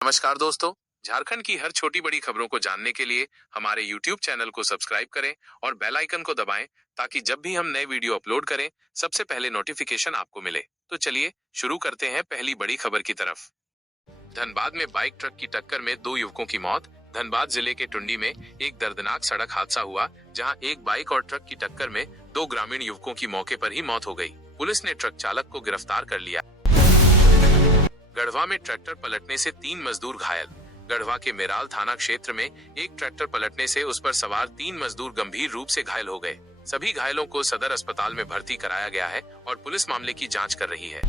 नमस्कार दोस्तों। झारखंड की हर छोटी बड़ी खबरों को जानने के लिए हमारे YouTube चैनल को सब्सक्राइब करें और बेल आइकन को दबाएं ताकि जब भी हम नए वीडियो अपलोड करें सबसे पहले नोटिफिकेशन आपको मिले। तो चलिए शुरू करते हैं पहली बड़ी खबर की तरफ। धनबाद में बाइक ट्रक की टक्कर में 2 युवकों की मौत। धनबाद जिले के टुंडी में एक दर्दनाक सड़क हादसा हुआ जहां एक बाइक और ट्रक की टक्कर में 2 ग्रामीण युवकों की मौके पर ही मौत हो गई। पुलिस ने ट्रक चालक को गिरफ्तार कर लिया। गढ़वा में ट्रैक्टर पलटने से 3 मजदूर घायल। गढ़वा के मेराल थाना क्षेत्र में एक ट्रैक्टर पलटने से उस पर सवार 3 मजदूर गंभीर रूप से घायल हो गए। सभी घायलों को सदर अस्पताल में भर्ती कराया गया है और पुलिस मामले की जांच कर रही है।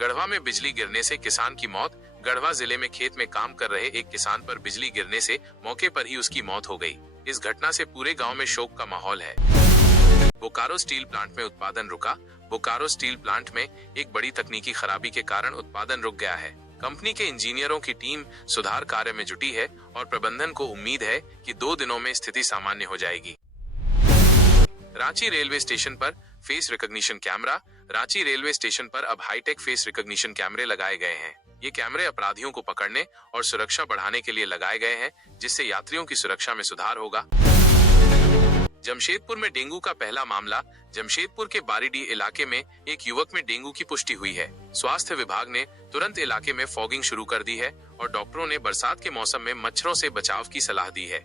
गढ़वा में बिजली गिरने से किसान की मौत। गढ़वा जिले में खेत में काम कर रहे एक किसान पर बिजली गिरने से मौके पर ही उसकी मौत हो गई। इस घटना से पूरे गांव में शोक का माहौल है। बोकारो स्टील प्लांट में उत्पादन रुका। बोकारो स्टील प्लांट में एक बड़ी तकनीकी खराबी के कारण उत्पादन रुक गया है। कंपनी के इंजीनियरों की टीम सुधार कार्य में जुटी है और प्रबंधन को उम्मीद है कि 2 दिनों में स्थिति सामान्य हो जाएगी। रांची रेलवे स्टेशन पर face recognition camera. Ranchi railway station पर अब हाईटेक फेस रिकॉग्निशन कैमरे लगाए गए हैं। ये कैमरे अपराधियों को पकड़ने और सुरक्षा बढ़ाने के लिए लगाए गए हैं, जिससे यात्रियों की सुरक्षा में सुधार होगा। जमशेदपुर में डेंगू का पहला मामला। जमशेदपुर के बारीडीह इलाके में एक युवक में डेंगू की पुष्टि हुई है। स्वास्थ्य विभाग ने तुरंत इलाके में फॉगिंग शुरू कर दी है और डॉक्टरों ने बरसात के मौसम में मच्छरों से बचाव की सलाह दी है।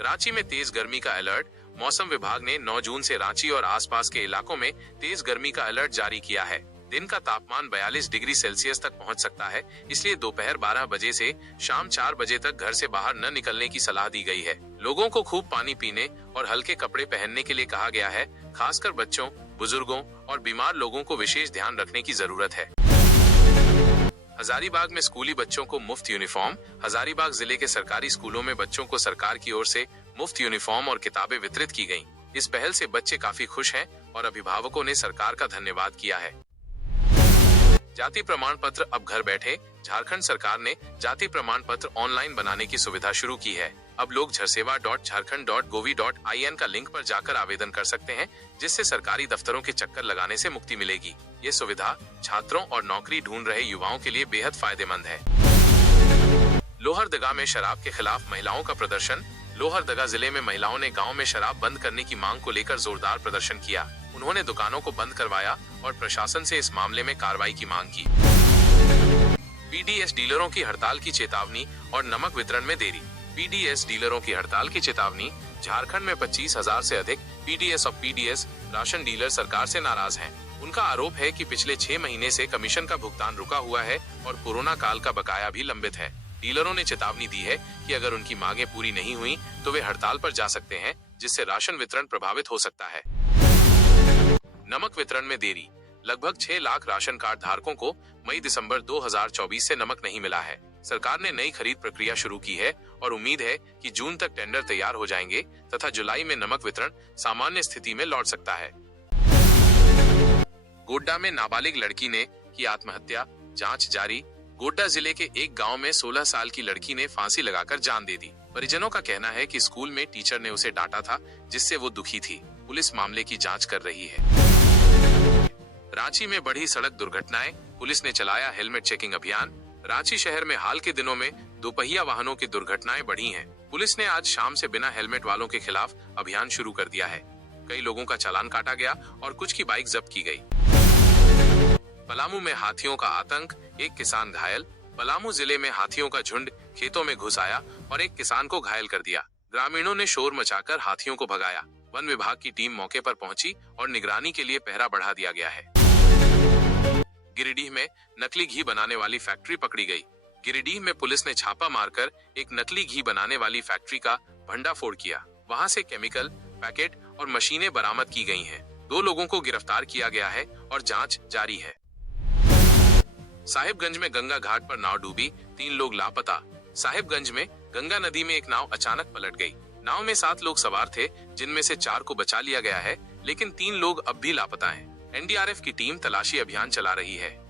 रांची में तेज गर्मी का अलर्ट। मौसम विभाग ने 9 जून से रांची और आसपास के इलाकों में तेज गर्मी का अलर्ट जारी किया है। दिन का तापमान 42 डिग्री सेल्सियस तक पहुंच सकता है, इसलिए दोपहर 12 बजे से शाम 4 बजे तक घर से बाहर न निकलने की सलाह दी गई है। लोगों को खूब पानी पीने और हल्के कपड़े पहनने के लिए कहा गया है। खासकर बच्चों, बुजुर्गों और बीमार लोगों को विशेष ध्यान रखने की जरूरत है। हजारीबाग में स्कूली बच्चों को मुफ्त यूनिफॉर्म। हजारीबाग जिले के सरकारी स्कूलों में बच्चों को सरकार की ओर से मुफ्त यूनिफॉर्म और किताबें वितरित की गयी। इस पहल से बच्चे काफी खुश हैं और अभिभावकों ने सरकार का धन्यवाद किया है। जाति प्रमाण पत्र अब घर बैठे। झारखंड सरकार ने जाति प्रमाण पत्र ऑनलाइन बनाने की सुविधा शुरू की है। अब लोग jharsewa.jharkhand.gov.in का लिंक पर जाकर आवेदन कर सकते हैं, जिससे सरकारी दफ्तरों के चक्कर लगाने से मुक्ति मिलेगी। ये सुविधा छात्रों और नौकरी ढूंढ रहे युवाओं के लिए बेहद फायदेमंद है। लोहरदगा में शराब के खिलाफ महिलाओं का प्रदर्शन। लोहरदगा जिले में महिलाओं ने गांव में शराब बंद करने की मांग को लेकर जोरदार प्रदर्शन किया। उन्होंने दुकानों को बंद करवाया और प्रशासन से इस मामले में कार्रवाई की मांग की। पीडीएस डीलरों की हड़ताल की चेतावनी और नमक वितरण में देरी। पीडीएस डीलरों की हड़ताल की चेतावनी। झारखंड में 25,000 से अधिक पीडीएस और पीडीएस राशन डीलर सरकार से नाराज हैं। उनका आरोप है कि पिछले 6 महीने से कमीशन का भुगतान रुका हुआ है और कोरोना काल का बकाया भी लंबित है। डीलरों ने चेतावनी दी है कि अगर उनकी मांगें पूरी नहीं हुई तो वे हड़ताल पर जा सकते हैं, जिससे राशन वितरण प्रभावित हो सकता है। नमक वितरण में देरी। लगभग 6 लाख राशन कार्ड धारकों को मई-दिसंबर 2024 से नमक नहीं मिला है। सरकार ने नई खरीद प्रक्रिया शुरू की है और उम्मीद है कि जून तक टेंडर तैयार हो जाएंगे तथा जुलाई में नमक वितरण सामान्य स्थिति में लौट सकता है। गोड्डा में नाबालिग लड़की ने की आत्महत्या, जांच जारी। गोड्डा जिले के एक गांव में 16 साल की लड़की ने फांसी लगाकर जान दे दी। परिजनों का कहना है कि स्कूल में टीचर ने उसे डांटा था, जिससे वो दुखी थी। पुलिस मामले की जांच कर रही है। रांची में बढ़ी सड़क दुर्घटनाएं। पुलिस ने चलाया हेलमेट चेकिंग अभियान। रांची शहर में हाल के दिनों में दोपहिया वाहनों की दुर्घटनाएं बढ़ी हैं। पुलिस ने आज शाम से बिना हेलमेट वालों के खिलाफ अभियान शुरू कर दिया है। कई लोगों का चालान काटा गया और कुछ की बाइक जब्त की गई। पलामू में हाथियों का आतंक, एक किसान घायल। पलामू जिले में हाथियों का झुंड खेतों में घुस आया और एक किसान को घायल कर दिया। ग्रामीणों ने शोर मचाकर हाथियों को भगाया। वन विभाग की टीम मौके पर पहुंची और निगरानी के लिए पहरा बढ़ा दिया गया है। गिरिडीह में नकली घी बनाने वाली फैक्ट्री पकड़ी गई। गिरिडीह में पुलिस ने छापा मारकर एक नकली घी बनाने वाली फैक्ट्री का भंडाफोड़ किया। वहां से केमिकल, पैकेट और मशीनें बरामद की गई हैं। 2 लोगों को गिरफ्तार किया गया है और जांच जारी है। साहिबगंज में गंगा घाट पर नाव डूबी, 3 लोग लापता। साहिबगंज में गंगा नदी में एक नाव अचानक पलट गई। नाव में 7 लोग सवार थे, जिनमें से 4 को बचा लिया गया है, लेकिन 3 लोग अब भी लापता हैं। एनडीआरएफ की टीम तलाशी अभियान चला रही है।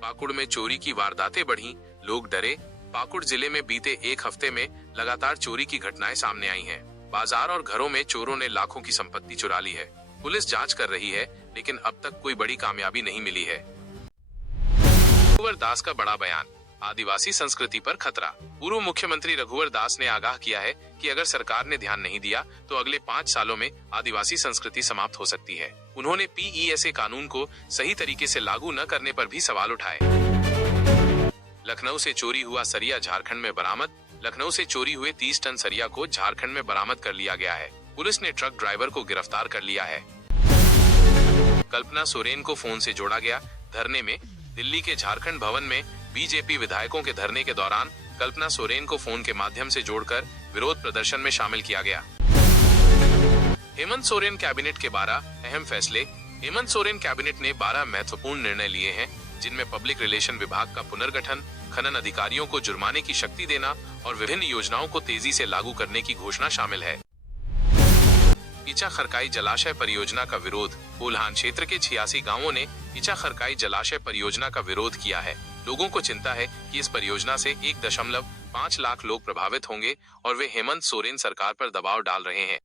पाकुड़ में चोरी की वारदातें बढ़ी, लोग डरे। पाकुड़ जिले में बीते एक हफ्ते में लगातार चोरी की घटनाएं सामने आई हैं। बाजार और घरों में चोरों ने लाखों की संपत्ति चुरा ली है। पुलिस जांच कर रही है, लेकिन अब तक कोई बड़ी कामयाबी नहीं मिली है। रघुवर दास का बड़ा बयान, आदिवासी संस्कृति पर खतरा। पूर्व मुख्यमंत्री रघुवर दास ने आगाह किया है कि अगर सरकार ने ध्यान नहीं दिया तो अगले 5 सालों में आदिवासी संस्कृति समाप्त हो सकती है। उन्होंने पीईएसए कानून को सही तरीके से लागू न करने पर भी सवाल उठाए। लखनऊ से चोरी हुआ सरिया झारखंड में बरामद। लखनऊ से चोरी हुए 30 टन सरिया को झारखंड में बरामद कर लिया गया है। पुलिस ने ट्रक ड्राइवर को गिरफ्तार कर लिया है। कल्पना सोरेन को फोन से जोड़ा गया। धरने में दिल्ली के झारखंड भवन में बीजेपी विधायकों के धरने के दौरान कल्पना सोरेन को फोन के माध्यम से जोड़कर विरोध प्रदर्शन में शामिल किया गया। हेमंत सोरेन कैबिनेट के 12 अहम फैसले। हेमंत सोरेन कैबिनेट ने 12 महत्वपूर्ण निर्णय लिए हैं, जिनमें पब्लिक रिलेशन विभाग का पुनर्गठन, खनन अधिकारियों को जुर्माने की शक्ति देना और विभिन्न योजनाओं को तेजी से लागू करने की घोषणा शामिल है। इचा खरकाई जलाशय परियोजना का विरोध। कोल्हान क्षेत्र के 86 गांवों ने इचा खरकाई जलाशय परियोजना का विरोध किया है। लोगों को चिंता है कि इस परियोजना से 1.5 लाख लोग प्रभावित होंगे और वे हेमंत सोरेन सरकार पर दबाव डाल रहे हैं।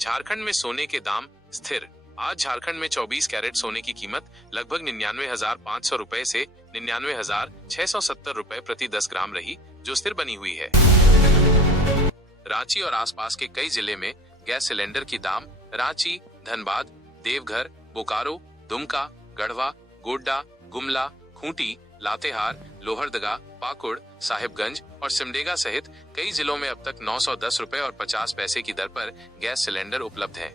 झारखंड में सोने के दाम स्थिर। आज झारखंड में 24 कैरेट सोने की कीमत लगभग 99,500 रुपए से 99,670 रुपए प्रति 10 ग्राम रही, जो स्थिर बनी हुई है। रांची और आसपास के कई जिले में गैस सिलेंडर की दाम रांची, धनबाद, देवघर, बोकारो, दुमका, गढ़वा, गोड्डा, गुमला, खूंटी, लातेहार, लोहरदगा, पाकुड़, साहिबगंज और सिमडेगा सहित कई जिलों में अब तक 910 रुपए और 50 पैसे की दर पर गैस सिलेंडर उपलब्ध है।